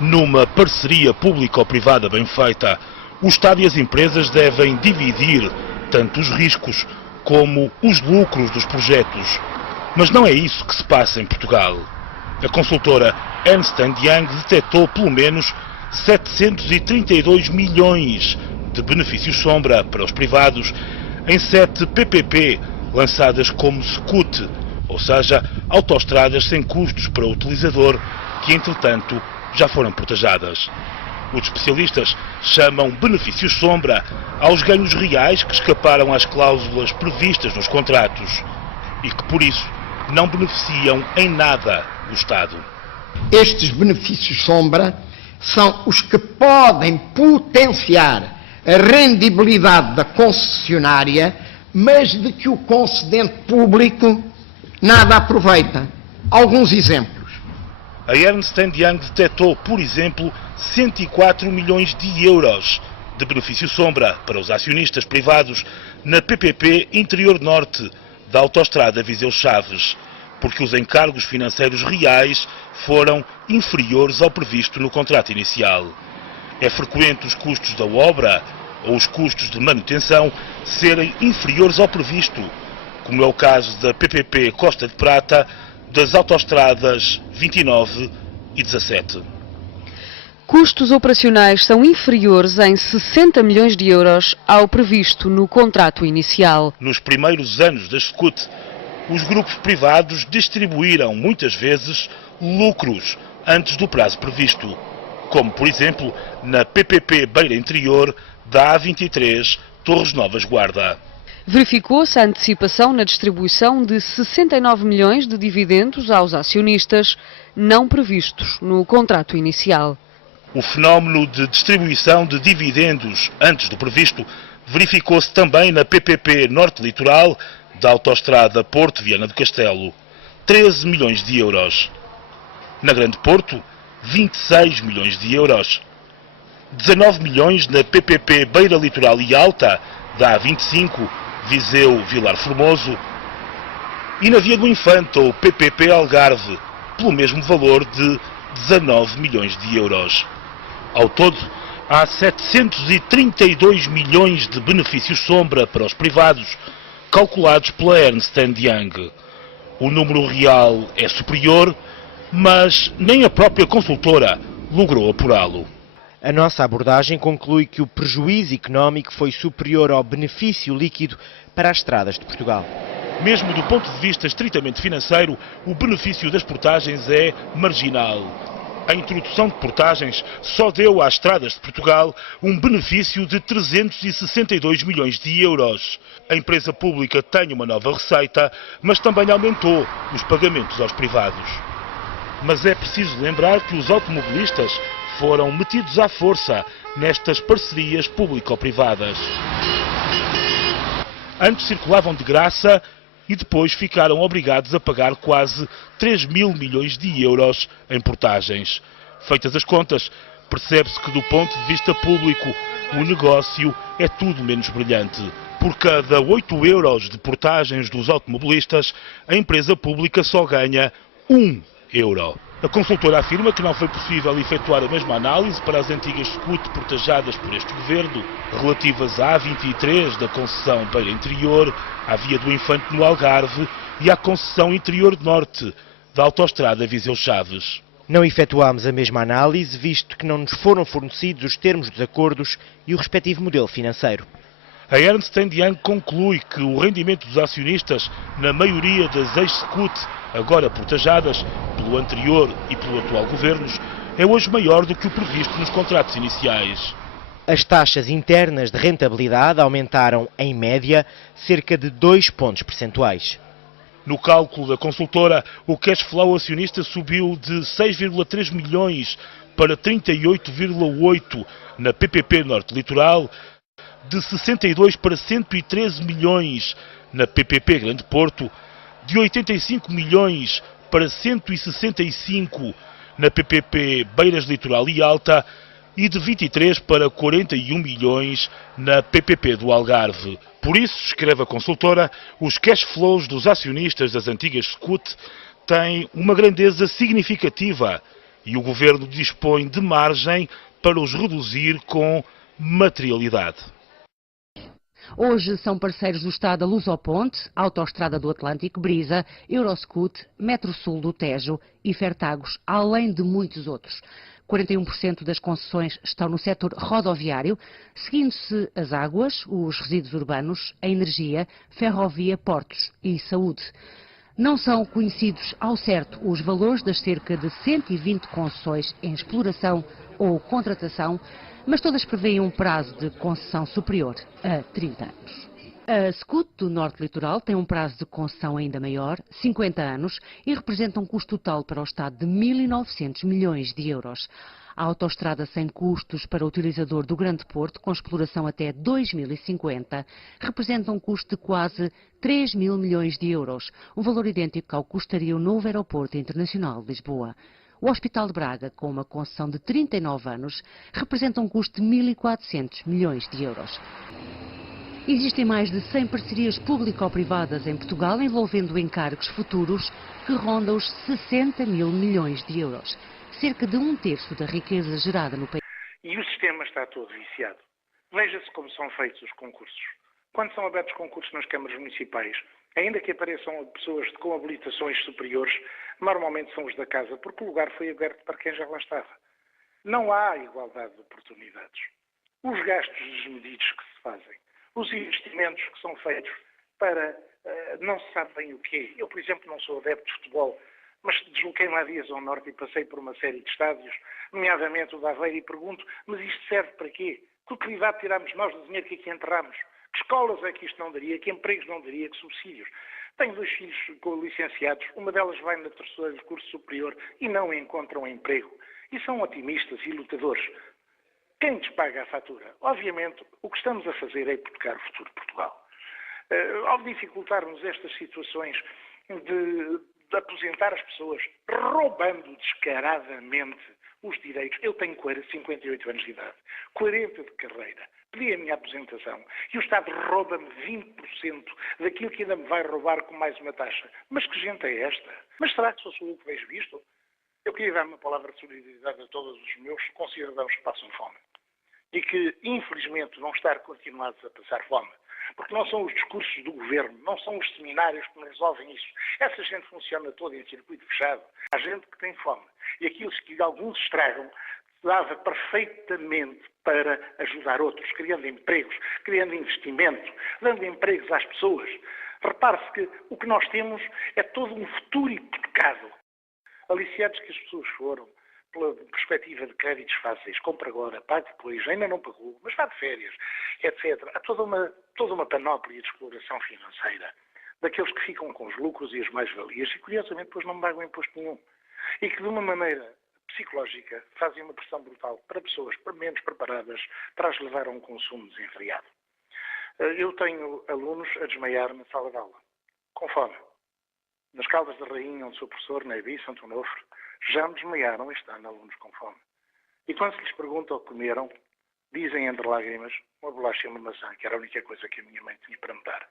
Numa parceria público-privada bem feita, o Estado e as empresas devem dividir tanto os riscos como os lucros dos projetos. Mas não é isso que se passa em Portugal. A consultora Ernst & Young detectou pelo menos 732 milhões de benefícios sombra para os privados em 7 PPP lançadas como SCUT, ou seja, autoestradas sem custos para o utilizador, que entretanto já foram protejadas. Os especialistas chamam benefícios sombra aos ganhos reais que escaparam às cláusulas previstas nos contratos e que, por isso, não beneficiam em nada o Estado. Estes benefícios sombra são os que podem potenciar a rendibilidade da concessionária, mas de que o concedente público nada aproveita. Alguns exemplos. A Ernst & Young detectou, por exemplo, 104 milhões de euros de benefício sombra para os acionistas privados na PPP Interior Norte da autoestrada Viseu-Chaves, porque os encargos financeiros reais foram inferiores ao previsto no contrato inicial. É frequente os custos da obra ou os custos de manutenção serem inferiores ao previsto, como é o caso da PPP Costa de Prata, das autoestradas 29 e 17. Custos operacionais são inferiores em 60 milhões de euros ao previsto no contrato inicial. Nos primeiros anos da SCUT, os grupos privados distribuíram muitas vezes lucros antes do prazo previsto, como por exemplo na PPP Beira Interior da A23 Torres Novas Guarda. Verificou-se a antecipação na distribuição de 69 milhões de dividendos aos acionistas, não previstos no contrato inicial. O fenómeno de distribuição de dividendos antes do previsto verificou-se também na PPP Norte Litoral da autoestrada Porto Viana do Castelo, 13 milhões de euros. Na Grande Porto, 26 milhões de euros. 19 milhões na PPP Beira Litoral e Alta da A25 Viseu-Vilar Formoso e na Via do Infante ou PPP Algarve, pelo mesmo valor de 19 milhões de euros. Ao todo, há 732 milhões de benefícios sombra para os privados, calculados pela Ernst & Young. O número real é superior, mas nem a própria consultora logrou apurá-lo. A nossa abordagem conclui que o prejuízo económico foi superior ao benefício líquido para as estradas de Portugal. Mesmo do ponto de vista estritamente financeiro, o benefício das portagens é marginal. A introdução de portagens só deu às estradas de Portugal um benefício de 362 milhões de euros. A empresa pública tem uma nova receita, mas também aumentou os pagamentos aos privados. Mas é preciso lembrar que os automobilistas foram metidos à força nestas parcerias público-privadas. Antes circulavam de graça e depois ficaram obrigados a pagar quase 3 mil milhões de euros em portagens. Feitas as contas, percebe-se que do ponto de vista público o negócio é tudo menos brilhante. Por cada 8 euros de portagens dos automobilistas, a empresa pública só ganha 1 euro. A consultora afirma que não foi possível efetuar a mesma análise para as antigas SCUT portajadas por este governo, relativas à A23 da concessão Beira Interior, à Via do Infante no Algarve e à concessão Interior Norte da autoestrada Viseu-Chaves. Não efetuámos a mesma análise, visto que não nos foram fornecidos os termos dos acordos e o respectivo modelo financeiro. A Ernst & Young conclui que o rendimento dos acionistas na maioria das ex-SCUT, agora portajadas pelo anterior e pelo atual governos, é hoje maior do que o previsto nos contratos iniciais. As taxas internas de rentabilidade aumentaram, em média, cerca de 2 pontos percentuais. No cálculo da consultora, o cash flow acionista subiu de 6,3 milhões para 38,8 na PPP Norte Litoral, de 62 para 113 milhões na PPP Grande Porto, de 85 milhões para 165 na PPP Beiras Litoral e Alta e de 23 para 41 milhões na PPP do Algarve. Por isso, escreve a consultora, os cash flows dos acionistas das antigas SCUT têm uma grandeza significativa e o Governo dispõe de margem para os reduzir com materialidade. Hoje são parceiros do Estado a Lusoponte, Autostrada do Atlântico, Brisa, Euroscoot, Metro Sul do Tejo e Fertagos, além de muitos outros. 41% das concessões estão no setor rodoviário, seguindo-se as águas, os resíduos urbanos, a energia, ferrovia, portos e saúde. Não são conhecidos ao certo os valores das cerca de 120 concessões em exploração ou contratação, mas todas prevêem um prazo de concessão superior a 30 anos. A SCUT do Norte Litoral tem um prazo de concessão ainda maior, 50 anos, e representa um custo total para o Estado de 1.900 milhões de euros. A autoestrada sem custos para o utilizador do Grande Porto, com exploração até 2050, representa um custo de quase 3.000 milhões de euros, um valor idêntico ao que custaria o novo Aeroporto Internacional de Lisboa. O Hospital de Braga, com uma concessão de 39 anos, representa um custo de 1.400 milhões de euros. Existem mais de 100 parcerias público-privadas em Portugal envolvendo encargos futuros que rondam os 60 mil milhões de euros, cerca de 1/3 da riqueza gerada no país. E o sistema está todo viciado. Veja-se como são feitos os concursos. Quando são abertos concursos nas câmaras municipais, ainda que apareçam pessoas com habilitações superiores, normalmente são os da casa, porque o lugar foi aberto para quem já lá estava. Não há igualdade de oportunidades. Os gastos desmedidos que se fazem, os investimentos que são feitos para não se sabe bem o quê. Eu, por exemplo, não sou adepto de futebol, mas desloquei-me há dias ao Norte e passei por uma série de estádios, nomeadamente o da Aveiro, e pergunto, mas isto serve para quê? Que utilidade tiramos nós do dinheiro que aqui enterramos? Que escolas é que isto não daria? Que empregos não daria? Que subsídios? Tenho 2 filhos licenciados, uma delas vai na terceira de curso superior e não encontram emprego. E são otimistas e lutadores. Quem lhes paga a fatura? Obviamente, o que estamos a fazer é hipotecar o futuro de Portugal. Ao dificultarmos estas situações de aposentar as pessoas, roubando descaradamente os direitos. Eu tenho 58 anos de idade, 40 de carreira, pedi a minha aposentação e o Estado rouba-me 20% daquilo que ainda me vai roubar com mais uma taxa. Mas que gente é esta? Mas será que sou eu que vejo isto? Eu queria dar uma palavra de solidariedade a todos os meus concidadãos que passam fome e que, infelizmente, vão estar continuados a passar fome. Porque não são os discursos do governo, não são os seminários que resolvem isso. Essa gente funciona toda em circuito fechado. Há gente que tem fome. E aqueles que alguns estragam dava perfeitamente para ajudar outros, criando empregos, criando investimento, dando empregos às pessoas. Repare-se que o que nós temos é todo um futuro hipotecado. Aliciados que as pessoas foram, pela perspectiva de créditos fáceis, compra agora, pague depois, ainda não pagou, mas vá de férias, etc. Há toda uma panóplia de exploração financeira daqueles que ficam com os lucros e as mais-valias e, curiosamente, depois não pagam imposto nenhum. E que, de uma maneira psicológica, fazem uma pressão brutal para pessoas menos preparadas para as levar a um consumo desenfreado. Eu tenho alunos a desmaiar na sala de aula, com fome. Nas Caldas da Rainha, onde sou professor, na EBI, Santo Onofre, já me desmaiaram este ano alunos com fome. E quando se lhes pergunta o que comeram, dizem entre lágrimas uma bolacha e uma maçã, que era a única coisa que a minha mãe tinha para me dar.